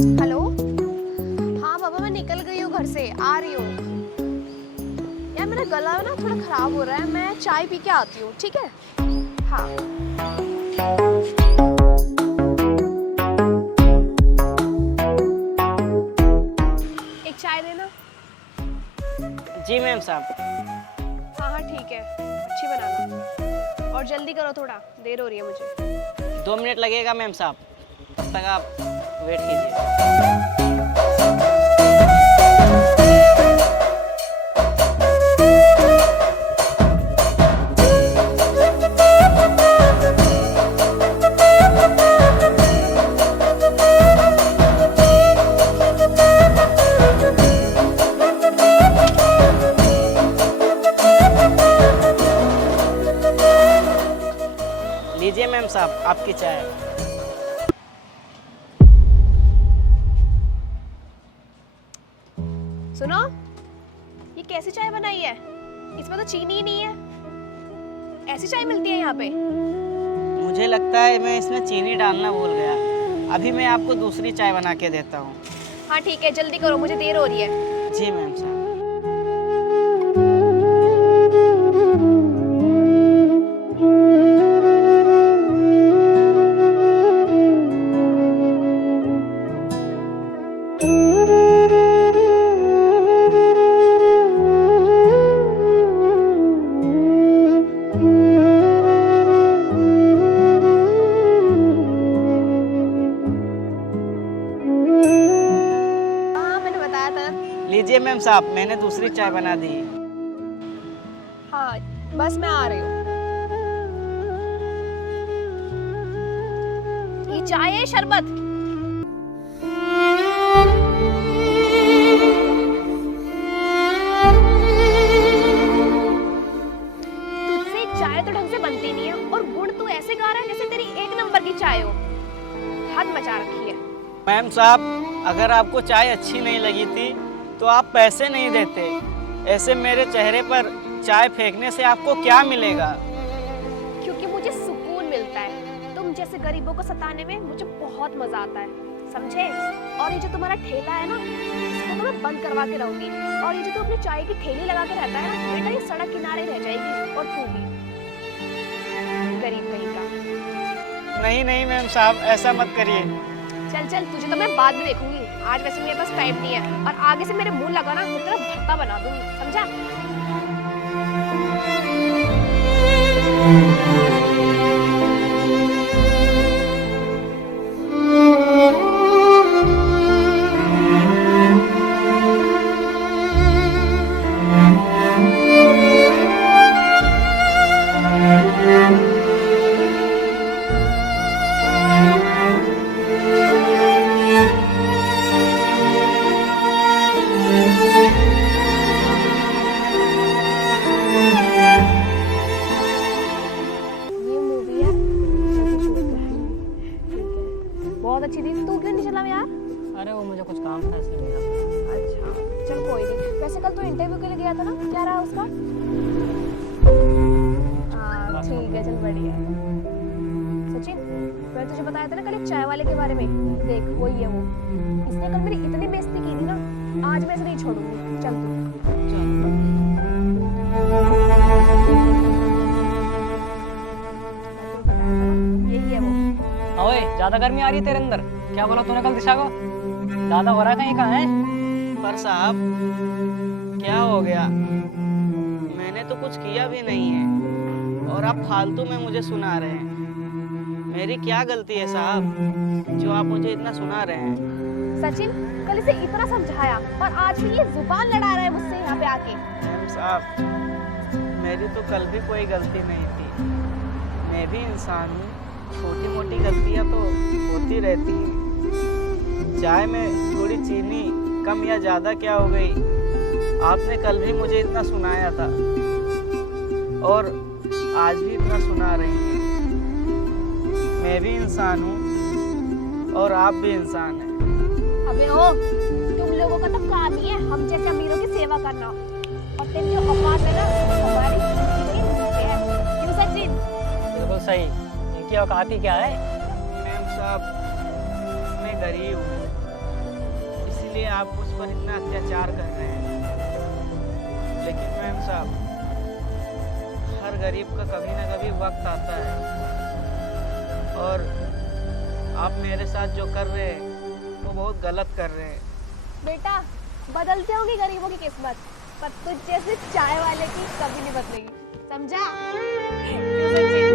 Hello. हाँ बाबा, मैं निकल गई हूँ घर से, आ रही हूँ। यार मेरा गला ना थोड़ा खराब हो रहा है, मैं चाय पी के आती हूँ, ठीक है? हाँ। एक चाय देना। जी मैम साहब। हाँ हाँ ठीक है, अच्छी बनाना और जल्दी करो, थोड़ा देर हो रही है मुझे। 2 मिनट लगेगा मैम साहब, तब तक आप वेट कीजिए। लीजिए मैम साहब आपकी चाय। सुनो, ये कैसी चाय बनाई है? इसमें तो चीनी ही नहीं है। ऐसी चाय मिलती है यहाँ पे? मुझे लगता है मैं इसमें चीनी डालना भूल गया। अभी मैं आपको दूसरी चाय बना के देता हूँ। हाँ ठीक है, जल्दी करो, मुझे देर हो रही है। जी मैम साहब। हाँ मैंने बताया था। लीजिए मैम साहब, मैंने दूसरी चाय बना दी। हाँ बस मैं आ रही हूँ। ये चाय है शरबत? तुझसे चाय तो ढंग से बनती नहीं है और गुण तू ऐसे गा रहा है जैसे तेरी 1 नंबर की चाय हो। हद मचा रखी है। मैम साहब, अगर आपको चाय अच्छी नहीं लगी थी तो आप पैसे नहीं देते। ऐसे मेरे चेहरे पर चाय फेंकने से आपको क्या मिलेगा? क्योंकि मुझे सुकून मिलता है। तुम जैसे गरीबों को सताने में मुझे बहुत मजा आता है, समझे? और ये जो तुम्हारा ठेला है ना, इसको तो मैं बंद करवा के रहूंगी। और ये जो तू अपनी चाय की ठेली लगा के रहता है ना बेटा, ये सड़क किनारे रह जाएगी। और तू भी गरीब कहीं का। नहीं नहीं मैम साहब, ऐसा मत करिए। चल चल, तुझे तो मैं बाद में देखूंगी। आज वैसे मेरे पास टाइम नहीं है, और आगे से मेरे मुंह लगा ना तो तेरा भर्ता बना दूंगी, समझा? बहुत अच्छी थी। तू क्यों नहीं चला यार? अरे वो मुझे कुछ काम था इसलिए नहीं। अच्छा चल कोई नहीं। वैसे कल तू इंटरव्यू के लिए गया था ना, क्या रहा उसका? हाँ ठीक है, चल बढ़िया है। सचिन, मैंने तुझे बताया था ना कल एक चाय वाले के बारे में, देख वही है वो। इसने कल मेरी इतनी बेइज्जती की थी ना, आज मैं इसे नहीं छोड़ूंगी। चल तू, यही है वो। ओए, ज्यादा गर्मी आ रही है तेरे अंदर। क्या बोला तूने कल दिशा को? ज्यादा हो रहा है कहीं का है? पर साहब क्या हो गया? मैंने तो कुछ किया भी नहीं है और आप फालतू में मुझे सुना रहे हैं। मेरी क्या गलती है साहब जो आप मुझे इतना सुना रहे हैं? सचिन, कल इसे इतना समझाया और आज भी ये जुबान लड़ा रहा है मुझसे यहाँ पे आके। मैम साहब, मेरी तो कल भी कोई गलती नहीं थी। मैं भी इंसान हूँ, छोटी मोटी गलतियाँ तो होती रहती हैं। चाय में थोड़ी चीनी कम या ज़्यादा क्या हो गई? आपने कल भी मुझे इतना सुनाया था और आज भी इतना सुना रही हैं। मैं भी इंसान हूँ और आप भी इंसान हैं। अबे ओ, तुम लोगों का तो काम ही है हम जैसे अमीरों की सेवा करना, और तेरी जो औकात है ना हमारी जिंदगी नीचे है। क्यों सचिन? बिल्कुल सही। इनकी औकात ही क्या है? मैम साहब, मैं गरीब हूँ इसीलिए आप उस पर इतना अत्याचार कर रहे हैं। लेकिन मैम साहब, हर गरीब का कभी ना कभी वक्त आता है, और आप मेरे साथ जो कर रहे हैं वो बहुत गलत कर रहे हैं। बेटा, बदलती होगी गरीबों की किस्मत, पर तुझ जैसे चाय वाले की कभी नहीं बदलेगी, समझा? क्यों सचिन?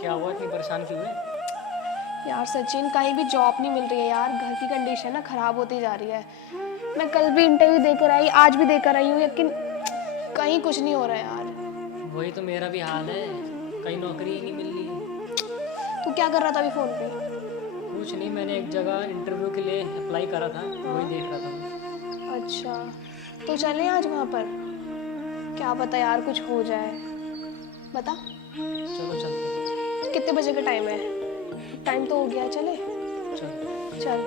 क्या हुआ, इतनी परेशान क्यों है? यार सचिन, कहीं भी जॉब नहीं मिल रही है यार। घर की कंडीशन ना खराब होती जा रही है। मैं कल भी इंटरव्यू देकर आई, आज भी देकर आई हूँ, लेकिन कहीं कुछ नहीं हो रहा है यार। वही तो मेरा भी हाल है, कहीं नौकरी ही नहीं मिल रही। तू क्या कर रहा था अभी फोन पे? कुछ नहीं, मैंने एक जगह इंटरव्यू के लिए अप्लाई करा था, वही देख रहा था मैं। अच्छा, तो चले आज वहाँ पर? क्या पता यार कुछ हो जाए, बता। चलो चलते हैं। कितने बजे का टाइम है? टाइम तो हो गया, चले। चलो। चल।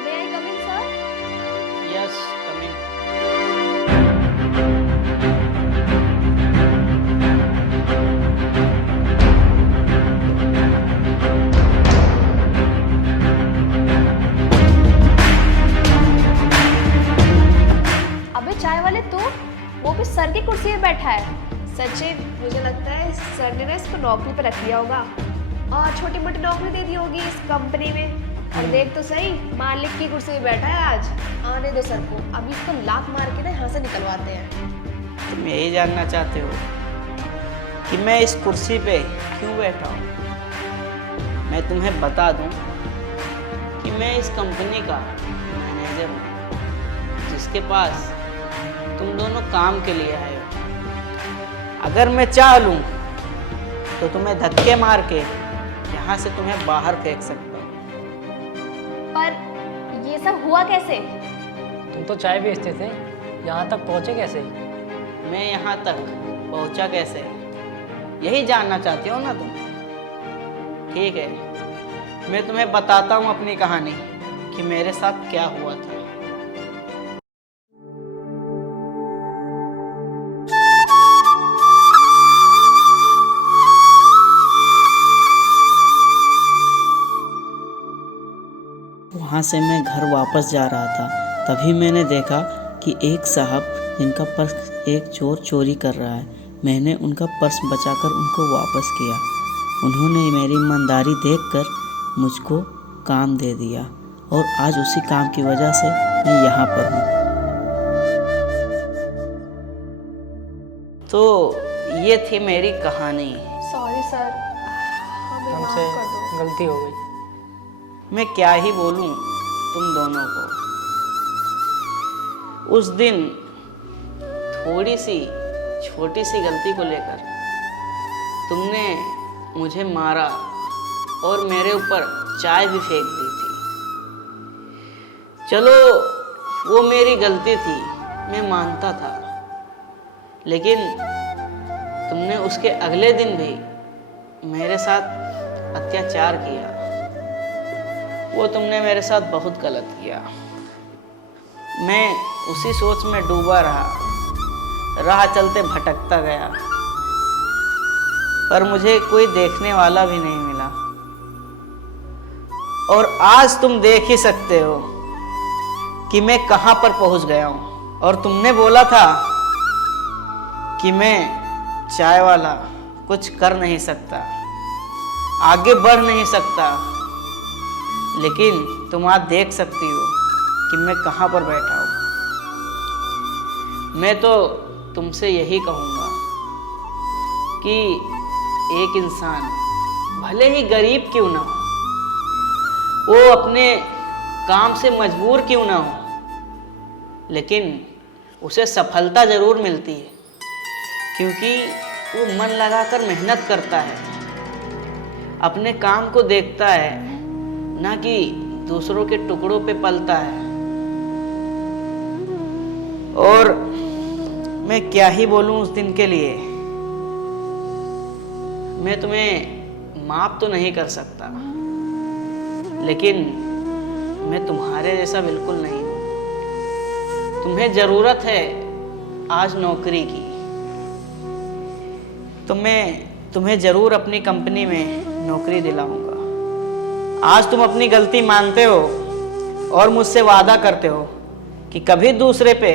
May I come in, sir? Yes, come in. अबे चाय वाले तू, वो भी सर की कुर्सी पे बैठा है। सचिन, मुझे लगता है सर ने ना इसको नौकरी पे रख लिया होगा और छोटी मोटी नौकरी दे दी होगी इस कंपनी में। और देख तो सही, मालिक की कुर्सी पे बैठा है आज। आने दो सर को, अभी इसको लात मार के ना यहाँ से निकलवाते हैं। तुम यही जानना चाहते हो कि मैं इस कुर्सी पे क्यों बैठा हूँ? मैं तुम्हें बता दूं कि मैं इस कंपनी का मैनेजर हूँ, जिसके पास तुम दोनों काम के लिए आए हो। अगर मैं चाह लूँ तो तुम्हें धक्के मार के यहाँ से तुम्हें बाहर फेंक सकता हूँ। पर ये सब हुआ कैसे? तुम तो चाय बेचते थे, यहाँ तक पहुँचे कैसे? मैं यहाँ तक पहुँचा कैसे, यही जानना चाहते हो ना तुम? ठीक है, मैं तुम्हें बताता हूँ अपनी कहानी कि मेरे साथ क्या हुआ था। वहाँ से मैं घर वापस जा रहा था, तभी मैंने देखा कि एक साहब जिनका पर्स एक चोर चोरी कर रहा है। मैंने उनका पर्स बचाकर उनको वापस किया। उन्होंने मेरी ईमानदारी देखकर मुझको काम दे दिया और आज उसी काम की वजह से मैं यहाँ पर हूँ। तो ये थी मेरी कहानी। सॉरी सर, हमें माफ हमसे कर दो। गलती हो गई। मैं क्या ही बोलूं तुम दोनों को। उस दिन थोड़ी सी छोटी सी गलती को लेकर तुमने मुझे मारा और मेरे ऊपर चाय भी फेंक दी थी। चलो, वो मेरी गलती थी, मैं मानता था, लेकिन तुमने उसके अगले दिन भी मेरे साथ अत्याचार किया। वो तुमने मेरे साथ बहुत गलत किया। मैं उसी सोच में डूबा रहा, राह चलते भटकता गया, पर मुझे कोई देखने वाला भी नहीं मिला। और आज तुम देख ही सकते हो कि मैं कहां पर पहुंच गया हूं। और तुमने बोला था कि मैं चाय वाला कुछ कर नहीं सकता, आगे बढ़ नहीं सकता, लेकिन तुम आज देख सकती हो कि मैं कहां पर बैठा हूं। मैं तो तुमसे यही कहूँगा कि एक इंसान भले ही गरीब क्यों ना हो, वो अपने काम से मजबूर क्यों ना हो, लेकिन उसे सफलता ज़रूर मिलती है, क्योंकि वो मन लगाकर मेहनत करता है, अपने काम को देखता है, ना कि दूसरों के टुकड़ों पे पलता है। और मैं क्या ही बोलूं उस दिन के लिए। मैं तुम्हें माफ तो नहीं कर सकता, लेकिन मैं तुम्हारे जैसा बिल्कुल नहीं हूं। तुम्हें जरूरत है आज नौकरी की, तो मैं तुम्हें जरूर अपनी कंपनी में नौकरी दिलाऊंगा। आज तुम अपनी गलती मानते हो और मुझसे वादा करते हो कि कभी दूसरे पे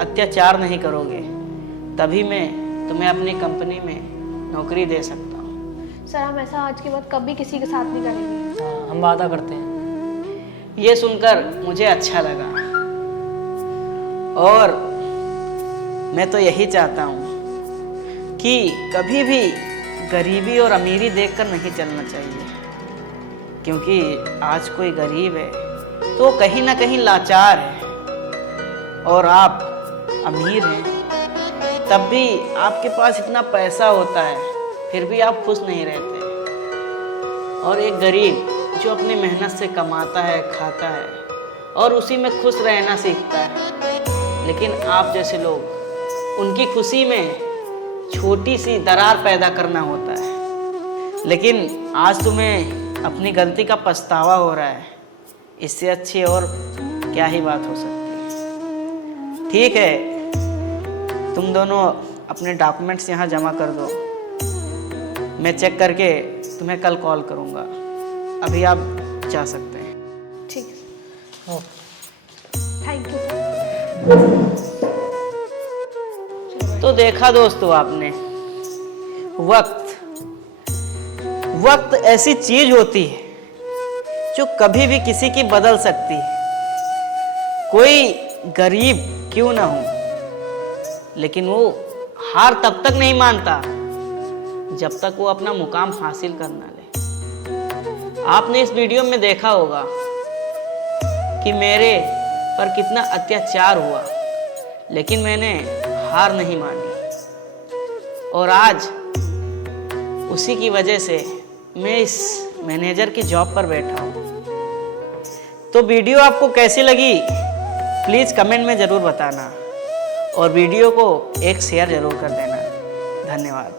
अत्याचार नहीं करोगे, तभी मैं तुम्हें अपनी कंपनी में नौकरी दे सकता हूँ। सर हम ऐसा आज के बाद कभी किसी के साथ नहीं करेंगे। हाँ, हम वादा करते हैं। ये सुनकर मुझे अच्छा लगा, और मैं तो यही चाहता हूँ कि कभी भी गरीबी और अमीरी देखकर नहीं चलना चाहिए, क्योंकि आज कोई गरीब है तो कहीं ना कहीं लाचार है, और आप अमीर हैं तब भी आपके पास इतना पैसा होता है, फिर भी आप खुश नहीं रहते। और एक गरीब जो अपनी मेहनत से कमाता है, खाता है और उसी में खुश रहना सीखता है, लेकिन आप जैसे लोग उनकी खुशी में छोटी सी दरार पैदा करना होता है। लेकिन आज तुम्हें अपनी गलती का पछतावा हो रहा है, इससे अच्छी और क्या ही बात हो सकती है। ठीक है, तुम दोनों अपने डॉक्यूमेंट्स यहाँ जमा कर दो, मैं चेक करके तुम्हें कल कॉल करूँगा। अभी आप जा सकते हैं। ठीक है, ओ, थैंक यू। तो देखा दोस्तों आपने, वक्त ऐसी चीज होती है जो कभी भी किसी की बदल सकती है। कोई गरीब क्यों ना हो, लेकिन वो हार तब तक नहीं मानता जब तक वो अपना मुकाम हासिल कर ना ले। आपने इस वीडियो में देखा होगा कि मेरे पर कितना अत्याचार हुआ, लेकिन मैंने हार नहीं मानी, और आज उसी की वजह से मैं इस मैनेजर की जॉब पर बैठा हूँ। तो वीडियो आपको कैसी लगी प्लीज़ कमेंट में ज़रूर बताना, और वीडियो को एक शेयर ज़रूर कर देना। धन्यवाद।